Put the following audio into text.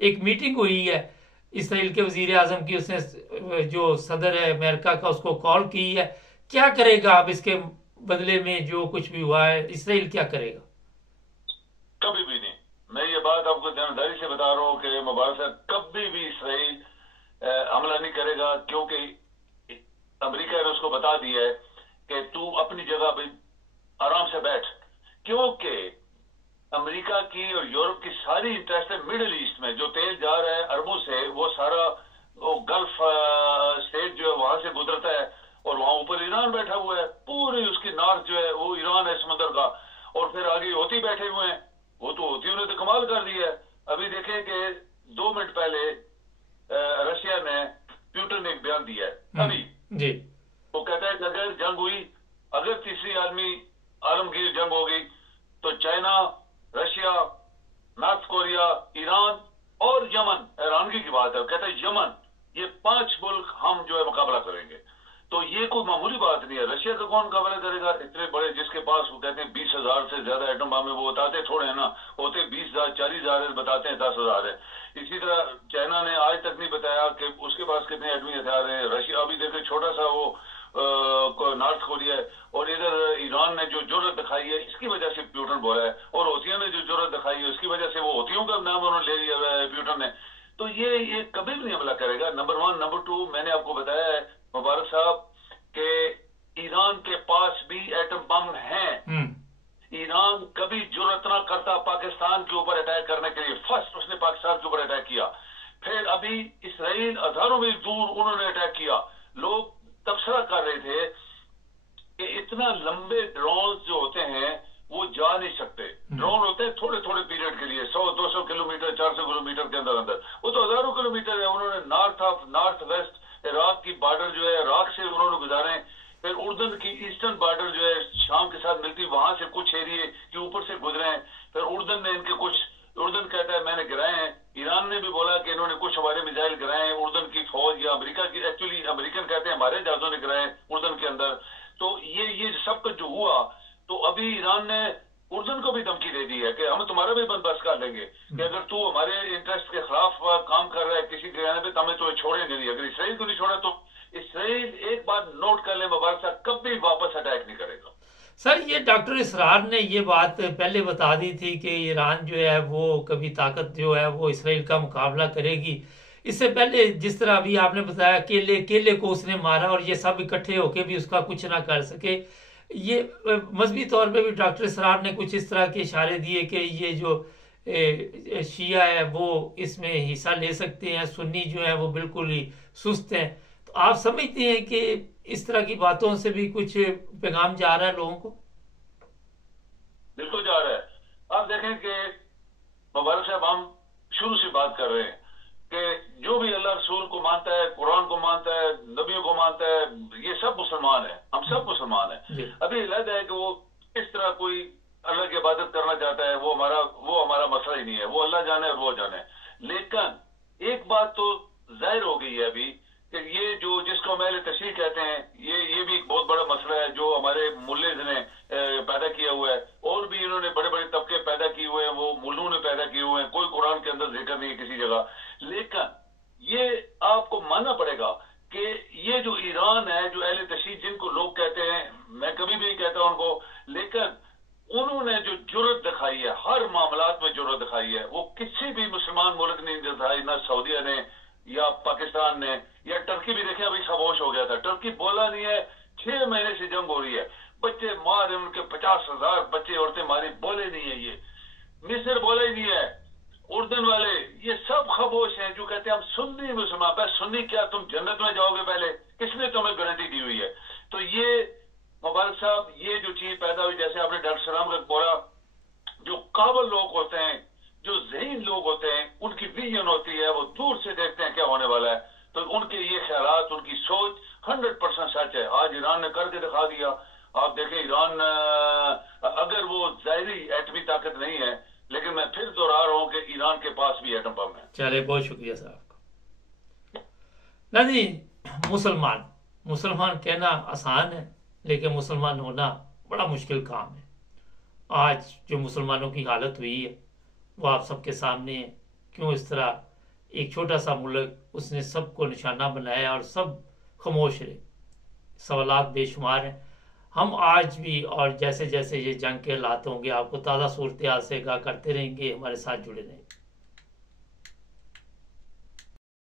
ایک میٹنگ ہوئی ہے اسرائیل کے وزیر اعظم کی، اس نے جو صدر ہے امریکہ کا اس کو کال کی ہے. کیا کرے گا اب اس کے بدلے میں جو کچھ بھی ہوا ہے اسرائیل کیا کرے گا؟ کبھی بھی نہیں. میں یہ بات آپ کو جانکاری سے بتا رہا ہوں کہ مبارک صاحب کبھی بھی اسرائیل حملہ نہیں کرے گا، کیونکہ امریکہ نے اس کو بتا دیا ہے کہ تو اپنی جگہ پہ آرام سے بیٹھ، کیونکہ امریکہ کی اور یورپ کی ساری انٹرسٹ ہے مڈل ایسٹ میں. جو تیل جا رہا ہے اربوں سے وہ سارا گلف اسٹیٹ جو ہے وہاں سے گزرتا ہے، اور وہاں اوپر ایران بیٹھا ہوا ہے. پوری اس کی نارتھ جو ہے وہ ایران ہے سمندر کا، اور پھر آگے ہوتی بیٹھے ہوئے ہیں. وہ تو ہوتیوں نے تو کمال کر دیا ہے. ابھی دیکھیں کہ 2 منٹ پہلے رشیا نے پیوٹن نے ایک بیان دیا ہے ابھی جی، وہ کہتا ہے کہ اگر جنگ ہوئی، اگر تیسری عالمگیر جنگ ہوگی تو China, Russia, north Korea, Iran اور یمن، حیرانگی کی بات ہے کہتا ہے یمن، یہ 5 ملک ہم جو ہے مقابلہ کریں گے. تو یہ کوئی معمولی بات نہیں ہے. رشیا کا کون مقابلہ کرے گا؟ اتنے بڑے جس کے پاس وہ کہتے ہیں 20,000 سے زیادہ ایٹم بم ہے، وہ بتاتے تھوڑے ہیں نا، ہوتے 20,000 40,000 ہے، بتاتے ہیں 10,000 ہے. اسی طرح چائنا نے آج تک نہیں بتایا کہ اس کے پاس کتنے ایٹمی ہتھیار ہیں. رشیا ابھی دیکھیں چھوٹا سا وہ نارتھ کوریا ہے، اور ادھر ایران نے جو جرأت دکھائی ہے اس کی وجہ سے پیوٹن بولا ہے، اور ہوتیوں نے جو جرأت دکھائی ہے اس کی وجہ سے وہ ہوتیوں کا نام انہوں نے لے لیا ہے پیوٹن نے. تو یہ کبھی بھی نہیں حملہ کرے گا. نمبر 1. نمبر 2، میں نے آپ کو بتایا ہے مبارک صاحب کہ ایران کے پاس بھی ایٹم بم ہیں. ایران کبھی جرأت نہ کرتا پاکستان کے اوپر اٹیک کرنے کے لیے. فرسٹ اس نے پاکستان کے اوپر اٹیک کیا، پھر ابھی اسرائیل ہزاروں میل دور انہوں نے اٹیک کیا. لوگ تبصرہ کر رہے تھے کہ اتنا لمبے ڈرونز جو ہوتے ہیں وہ جا نہیں سکتے. ڈرون ہوتے ہیں تھوڑے تھوڑے پیریڈ کے لیے، 100-200 کلومیٹر 400 کلومیٹر کے اندر. وہ تو ہزاروں کلومیٹر ہے. انہوں نے نارتھ ویسٹ عراق کی بارڈر جو ہے عراق سے انہوں نے گزارے. پھر اردن کی ایسٹرن بارڈر جو ہے شام کے ساتھ ملتی، وہاں سے کچھ ایریے کے اوپر سے گزرے ہیں. پھر اردن نے ان کے کچھ، اردن کہتا ہے میں نے گرائے ہیں. ایران نے بھی بولا کہ انہوں نے کچھ ہمارے میزائل گرائے ہیں. اردن کی فوج یا امریکہ کی، ایکچولی امریکن کہتے ہیں ہمارے جہازوں نے گرائے ہیں اردن کے اندر. تو یہ سب کچھ جو ہوا، تو ابھی ایران نے اردن کو بھی دھمکی دے دی ہے کہ ہم تمہارا بھی بندوبست کر لیں گے کہ اگر تو ہمارے انٹرسٹ کے خلاف کام کر رہا ہے کسی کے پہ تو ہمیں تو چھوڑیں گے نہیں. اگر اسرائیل کو نہیں چھوڑا تو اسرائیل، ایک بات نوٹ کر لیں مبارک صاحب، کبھی واپس اٹیک نہیں کرے گا. سر یہ ڈاکٹر اسرار نے یہ بات پہلے بتا دی تھی کہ ایران جو ہے وہ کبھی طاقت جو ہے وہ اسرائیل کا مقابلہ کرے گی. اس سے پہلے جس طرح ابھی آپ نے بتایا کیلے کو اس نے مارا اور یہ سب اکٹھے ہو کے بھی اس کا کچھ نہ کر سکے. یہ مذہبی طور پہ بھی ڈاکٹر اسرار نے کچھ اس طرح کے اشارے دیے کہ یہ جو شیعہ ہے وہ اس میں حصہ لے سکتے ہیں، سنی جو ہے وہ بالکل ہی سست ہیں. تو آپ سمجھتے ہیں کہ اس طرح کی باتوں سے بھی کچھ پیغام جا رہا ہے لوگوں کو؟ بالکل جا رہا ہے. آپ دیکھیں کہ مبارک صاحب ہم شروع سے بات کر رہے ہیں کہ جو بھی اللہ رسول کو مانتا ہے، قرآن کو مانتا ہے، نبیوں کو مانتا ہے، یہ سب مسلمان ہیں، ہم سب مسلمان ہیں. ابھی علیحدہ ہے کہ وہ اس طرح کوئی اللہ کی عبادت کرنا چاہتا ہے، وہ ہمارا مسئلہ ہی نہیں ہے، وہ اللہ جانے اور وہ جانے. لیکن ایک بات تو ظاہر ہو گئی ہے ابھی کہ یہ جو جس کو اہل تشیع کہتے ہیں، یہ بھی ایک بہت بڑا مسئلہ ہے جو ہمارے ملز نے پیدا کیا ہوا ہے. اور بھی انہوں نے بڑے بڑے طبقے پیدا کیے ہوئے ہیں، وہ ملوں نے پیدا کیے ہوئے ہیں. کوئی قرآن کے اندر ذکر نہیں ہے کسی جگہ. لیکن یہ آپ کو ماننا پڑے گا کہ یہ جو ایران ہے، جو اہل تشیع جن کو لوگ کہتے ہیں، میں کبھی بھی نہیں کہتا ان کو، لیکن انہوں نے جو جرأت دکھائی ہے، ہر معاملات میں جرأت دکھائی ہے، وہ کسی بھی مسلمان ملک نے دکھائی، نہ سعودیہ نے یا پاکستان نے یا ٹرکی بھی. دیکھیں ابھی خاموش ہو گیا تھا، ٹرکی بولا نہیں ہے. 6 مہینے سے جنگ ہو رہی ہے، بچے مارے ان کے 50,000 بچے عورتیں ماری، بولے نہیں ہے. یہ مصر بولا ہی نہیں ہے. اردن والے یہ سب خاموش ہیں جو کہتے ہیں ہم سنی مسلمان. پہ سنی کیا، تم جنت میں جاؤ گے پہلے؟ کس نے تمہیں گارنٹی دی ہوئی ہے؟ تو یہ مبارک صاحب یہ جو چیز پیدا ہوئی، جیسے آپ نے ڈاکٹر سلام کا بولا، جو قابل لوگ ہوتے ہیں، جو ذہین لوگ ہوتے ہیں، ان کی ویژن ہوتی ہے، وہ دور سے دیکھتے ہیں کیا ہونے والا ہے. تو ان کے یہ خیالات، ان کی سوچ 100% سچ ہے. آج ایران نے کر کے دکھا دیا. آپ دیکھیں ایران اگر وہ ظاہری ایٹمی طاقت نہیں ہے، لیکن میں پھر دوہرا رہا ہوں کہ ایران کے پاس بھی ایٹم بم ہے. چلے بہت شکریہ صاحب کا. نہیں، مسلمان کہنا آسان ہے لیکن مسلمان ہونا بڑا مشکل کام ہے. آج جو مسلمانوں کی حالت ہوئی ہے وہ آپ سب کے سامنے ہے. کیوں اس طرح ایک چھوٹا سا ملک، اس نے سب کو نشانہ بنایا اور سب خاموش رہے۔ سوالات بے شمار ہیں۔ ہم آج بھی اور جیسے جیسے یہ جنگ کے حالات ہوں گے آپ کو تازہ صورتحال سے آگاہ کرتے رہیں گے۔ ہمارے ساتھ جڑے رہیں۔